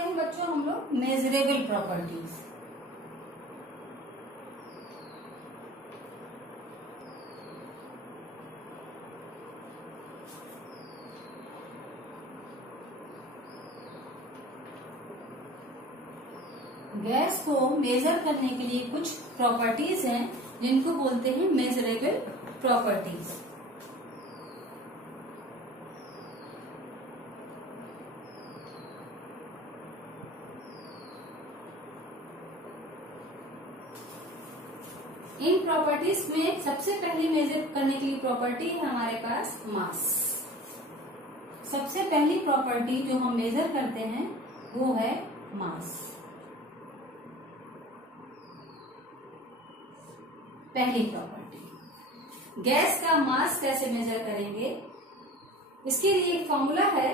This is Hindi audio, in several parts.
आते हैं बच्चों हम लोग मेजरेबल प्रॉपर्टीज। गैस को मेजर करने के लिए कुछ प्रॉपर्टीज हैं जिनको बोलते हैं मेजरेबल प्रॉपर्टीज। इन प्रॉपर्टीज में सबसे पहली मेजर करने के लिए प्रॉपर्टी है हमारे पास मास। सबसे पहली प्रॉपर्टी जो हम मेजर करते हैं वो है मास। पहली प्रॉपर्टी, गैस का मास कैसे मेजर करेंगे, इसके लिए एक फॉर्मूला है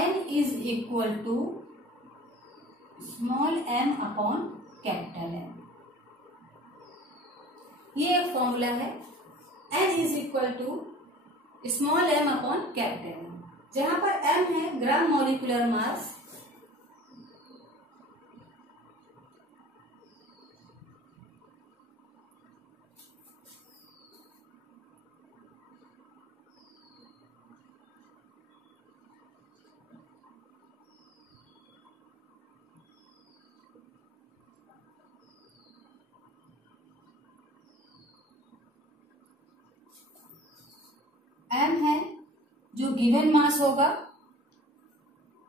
N is equal to small m upon capital M। ये एक फॉर्मूला है N is equal to small m upon capital M, जहां पर m है ग्राम मॉलिक्यूलर मास, m है जो गिवन मास होगा,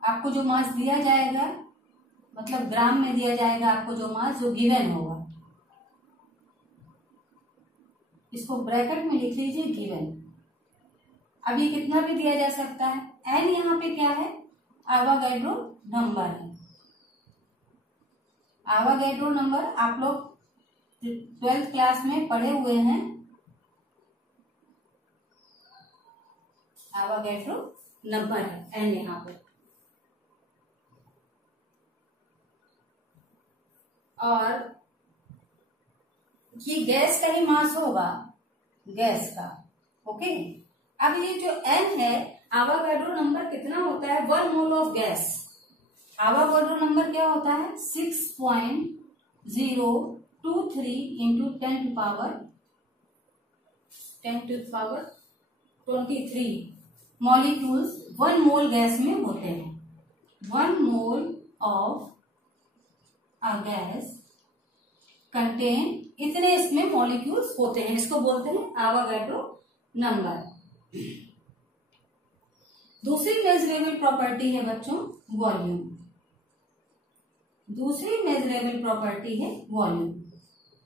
आपको जो मास दिया जाएगा, मतलब ग्राम में दिया जाएगा आपको जो मास जो गिवन होगा, इसको ब्रैकेट में लिख लीजिए गिवन। अब ये कितना भी दिया जा सकता है। n यहाँ पे क्या है, आवागैड्रो नंबर है। आवागैड्रो नंबर आप लोग 12th क्लास में पढ़े हुए हैं। आवागैड्रो नंबर है n यहाँ पे। और ये गैस का ही मास होगा, गैस का। ओके, अब ये जो n है, आवागैड्रो नंबर कितना होता है, 1 मोल ऑफ गैस। आवागैड्रो नंबर क्या होता है, 6.023 into 10 to the power 23 molecules 1 mole gas में होते हैं। 1 mole of a gas contain इतने इसमें मॉलिक्यूल्स होते हैं, इसको बोलते हैं आवागैड्रो नंबर। दूसरी मेजरेबल प्रॉपर्टी है बच्चों वॉल्यूम। दूसरी मेजरेबल प्रॉपर्टी है वॉल्यूम।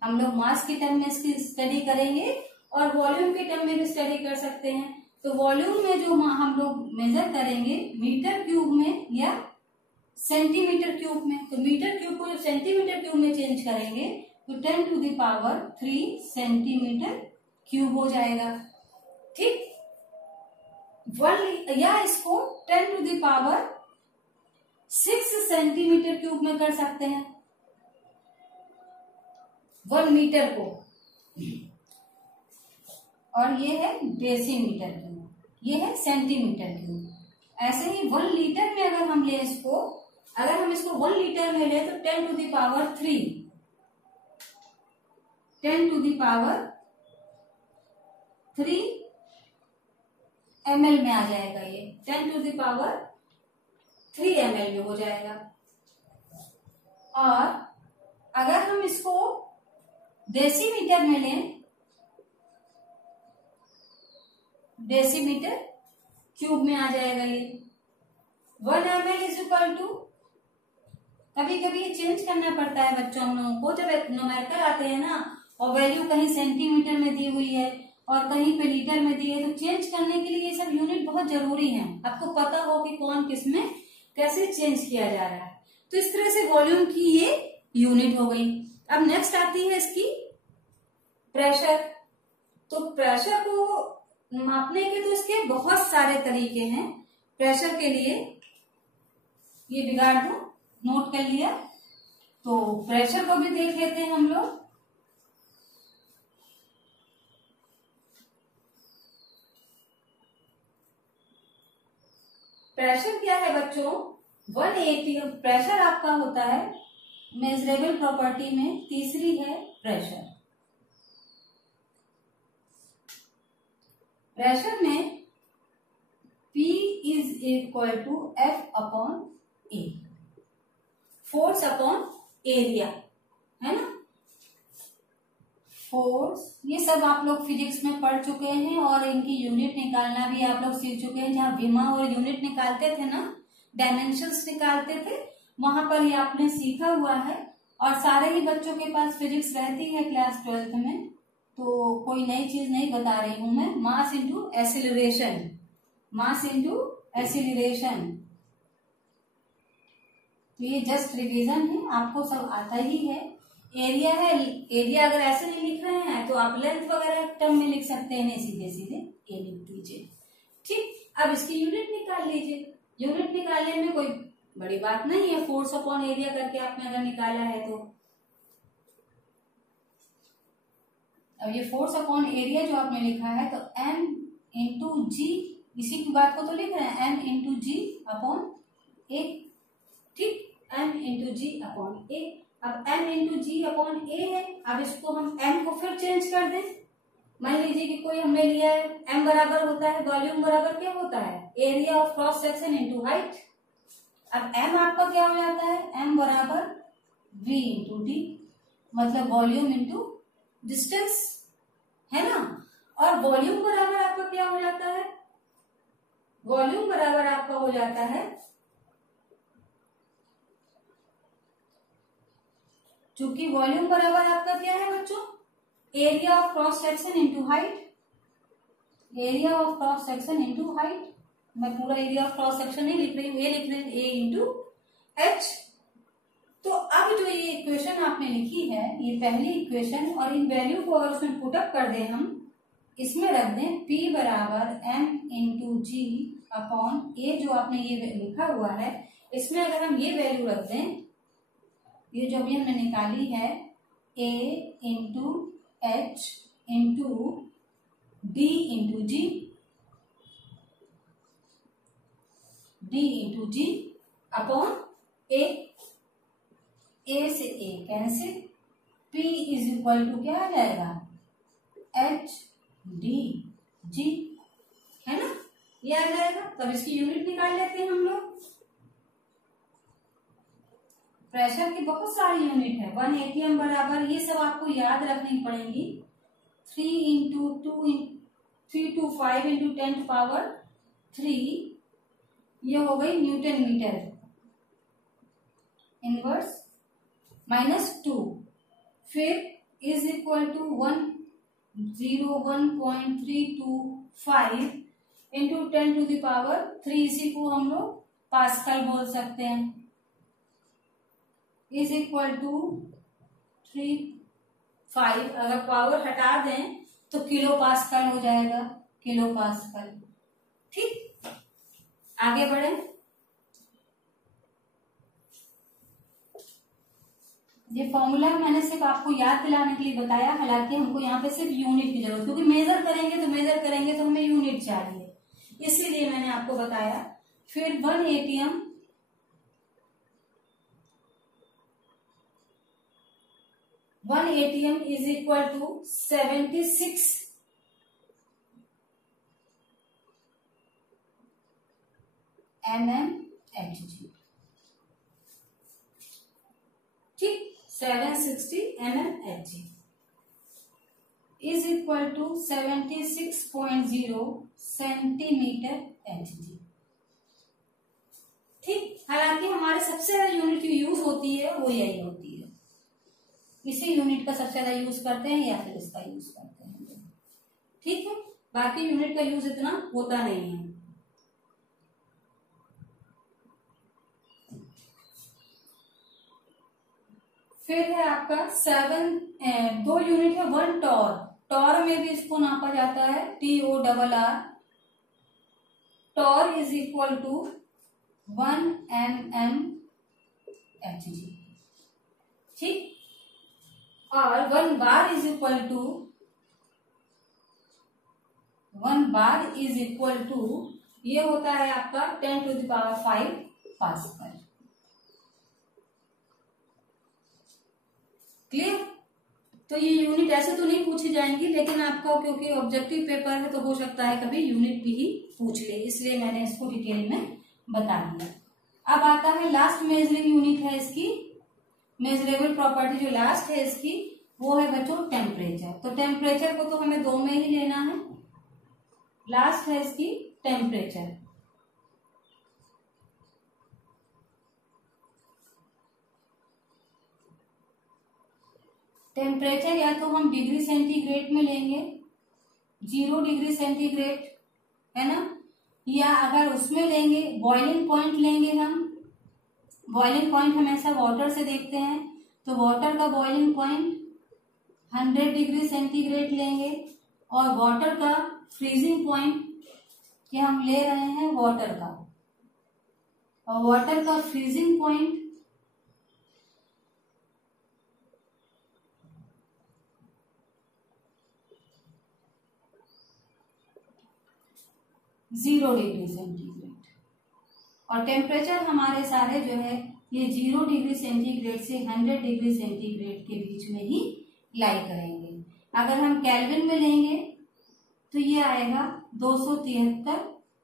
हम लोग मास के टर्म में इसकी स्टडी करेंगे और वॉल्यूम के टर्म में भी स्टडी कर सकते हैं। तो वॉल्यूम में जो हम लोग मेजर करेंगे मीटर क्यूब में या सेंटीमीटर क्यूब में, तो मीटर क्यूब को जब सेंटीमीटर क्यूब में चेंज करेंगे तो 10 to the power 3 centimetre cube हो जाएगा। ठीक, या इसको 10 to the power 6 centimetre cube में कर सकते हैं 1 मीटर को। और ये है डेसीमीटर क्यूब, ये है सेंटीमीटर क्यूब। ऐसे ही 1 लीटर में अगर हम ले इसको, अगर हम इसको 1 लीटर में ले तो 10 to the power 3, 10 to the power 3 ml में आ जाएगा। ये 10 to the power 3 ml में हो जाएगा। और अगर हम इसको डेसीमीटर में लें, डेसीमीटर क्यूब में आ जाएगा ये 1 ml इज इक्वल टू, कभी कभी ये चेंज करना पड़ता है बच्चों हम लोगों को, जब न्यूमेरिकल आते हैं ना और वैल्यू कहीं सेंटीमीटर में दी हुई है और कहीं पे लीटर में दी है, तो चेंज करने के लिए ये सब यूनिट बहुत जरूरी है। आपको पता हो कि कौन किस में कैसे चेंज किया जा रहा है। तो इस तरह से वॉल्यूम की ये यूनिट हो गई। अब नेक्स्ट आती है इसकी प्रेशर। तो प्रेशर को मापने के तो इसके बहुत सारे तरीके हैं। प्रेशर के लिए ये बिगाड़ दो, नोट कर लिया। तो प्रेशर को भी देख लेते हैं हम लोग। प्रेशर क्या है बच्चों, 180 प्रेशर आपका होता है मेजरेबल प्रॉपर्टी में, तीसरी है प्रेशर। प्रेशर में P is equal to F upon A, force upon area, है ना। फोर्स ये सब आप लोग फिजिक्स में पढ़ चुके हैं और इनकी यूनिट निकालना भी आप लोग सीख चुके हैं। जहाँ विमा और यूनिट निकालते थे ना, डायमेंशंस निकालते थे, वहां पर ये आपने सीखा हुआ है। और सारे ही बच्चों के पास फिजिक्स रहती है क्लास 12th में, तो कोई नई चीज नहीं बता रही हूं मैं। Mass into acceleration, mass into acceleration, तो ये जस्ट रिवीजन है, आपको सब आता ही है। एरिया है, एरिया अगर ऐसे नहीं लिख रहे हैं तो आप लेंथ वगैरह टर्म में लिख सकते हैं, नहीं सीधे सीधे ए लिख दीजिए। ठीक, अब इसकी यूनिट निकाल लीजिए। यूनिट निकालने में कोई बड़ी बात नहीं है, फोर्स अपॉन एरिया करके आपने अगर निकाला है तो। अब ये फोर्स अपॉन एरिया जो आपने लिखा है तो M इंटू जी, इसी की बात को तो लिख रहे हैं, M इंटू जी अपॉन ए। ठीक, M इंटू जी अपॉन ए। अब M इंटू जी अपॉन ए है, अब इसको हम M को फिर चेंज कर दें। मान लीजिए कि कोई हमने लिया है, M बराबर होता है, वॉल्यूम बराबर क्या होता है, area of cross section into height. अब M आपका क्या हो जाता है, M बराबर V इंटू डी, मतलब वॉल्यूम इंटू डिस्टेंस, है ना। और वॉल्यूम बराबर आपका क्या हो जाता है, वॉल्यूम बराबर आपका हो जाता है, चूंकि वॉल्यूम बराबर आपका क्या है बच्चों, area of cross section into height, area of cross section into height. मैं पूरा एरिया ऑफ क्रॉस सेक्शन नहीं लिख रही हूँ, ये लिख रही हूँ ए इंटू एच। तो अब जो ये इक्वेशन आपने लिखी है, ये पहली इक्वेशन, और इन वैल्यू को अगर उसमें पुटअप कर दें हम, इसमें रख दें P बराबर M इंटू जी अपॉन ए, जो आपने ये लिखा हुआ है, इसमें अगर हम ये वैल्यू रख दें, ये जो भी हमने निकाली है, A into H into D into G, D into G upon A, A से A cancel, P is equal to क्या आ जाएगा, एच डी जी, है ना, ये आ जाएगा। तब इसकी यूनिट निकाल लेते हैं हम लोग। प्रेशर की बहुत सारी यूनिट है, 1 ATM बराबर, ये सब आपको याद रखनी पड़ेगी, 3 इंटू 2 3 टू 5 इंटू 10 पावर 3, ये हो गई न्यूटन मीटर इनवर्स, -2, फिर is equal to 101.325 into 10 to the power 3, इसी को हम लोग पास्कल बोल सकते हैं, इज इक्वल टू 35, अगर पावर हटा दें तो किलो पास्कल हो जाएगा, किलो पास्कल। ठीक, आगे बढ़े। ये फॉर्मूला मैंने सिर्फ आपको याद दिलाने के लिए बताया, हालांकि हमको यहाँ पे सिर्फ यूनिट की जरूरत, क्योंकि मेजर करेंगे तो हमें यूनिट चाहिए, इसीलिए मैंने आपको बताया। फिर 1 ATM is equal to 76 mmHg। ठीक, 760 mmHg is equal to 76.0 centimetre Hg। ठीक, हालांकि हमारे सबसे ज्यादा यूनिट की यूज होती है वो यही होती है, इसी यूनिट का सबसे ज्यादा यूज करते हैं या फिर इसका यूज करते हैं। ठीक है, बाकी यूनिट का यूज इतना होता नहीं है। फिर है आपका 2 यूनिट है, 1 टॉर, टॉर में भी इसको नापा जाता है, TORR, torr is equal to 1 mmHg। ठीक, और 1 बार इज इक्वल टू ये होता है आपका 10⁵ पास्कल। क्लियर? तो ये यूनिट ऐसे तो नहीं पूछी जाएंगी, लेकिन आपका क्योंकि ऑब्जेक्टिव पेपर है तो हो सकता है कभी यूनिट भी ही पूछ ले, इसलिए मैंने इसको डिटेल में बता दिया। अब आता है लास्ट मेजरिंग यूनिट है इसकी, मेजरेबल प्रॉपर्टी जो लास्ट है इसकी वो है बच्चों टेम्परेचर। तो टेम्परेचर को तो हमें 2 में ही लेना है। लास्ट है इसकी टेम्परेचर। टेम्परेचर या तो हम डिग्री सेंटीग्रेड में लेंगे, 0 डिग्री सेंटीग्रेड, है ना, या अगर उसमें लेंगे बॉइलिंग पॉइंट लेंगे हम। बॉइलिंग पॉइंट हमेशा वाटर से देखते हैं, तो वाटर का बॉइलिंग पॉइंट 100 डिग्री सेंटीग्रेड लेंगे, और वाटर का फ्रीजिंग पॉइंट ये हम ले रहे हैं वाटर का, और वाटर का फ्रीजिंग पॉइंट 0 डिग्री सेंटीग्रेड। और टेम्परेचर हमारे सारे जो है ये 0 डिग्री सेंटीग्रेड से 100 डिग्री सेंटीग्रेड के बीच में ही लाई करेंगे। अगर हम केल्विन में लेंगे तो ये आएगा 273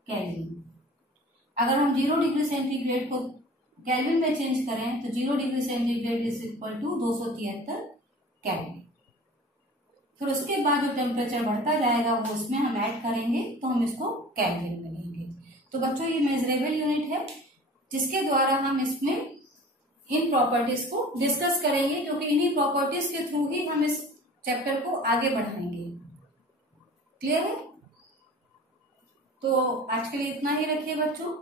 केल्विन। अगर हम 0 डिग्री सेंटीग्रेड को केल्विन में चेंज करें तो 0 degree centigrade is equal to 273 kelvin. फिर उसके बाद जो टेम्परेचर बढ़ता जाएगा वो उसमें हम ऐड करेंगे, तो हम इसको केल्विन में लेंगे। तो बच्चों ये मेजरेबल यूनिट है जिसके द्वारा हम इसमें इन प्रॉपर्टीज को डिस्कस करेंगे, क्योंकि इन्हीं प्रॉपर्टीज के थ्रू ही हम इस चैप्टर को आगे बढ़ाएंगे। क्लियर है? तो आज के लिए इतना ही रखिए बच्चों।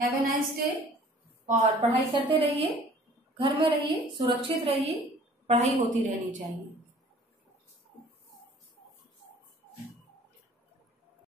हैव ए नाइस डे, और पढ़ाई करते रहिए, घर में रहिए, सुरक्षित रहिए, पढ़ाई होती रहनी चाहिए।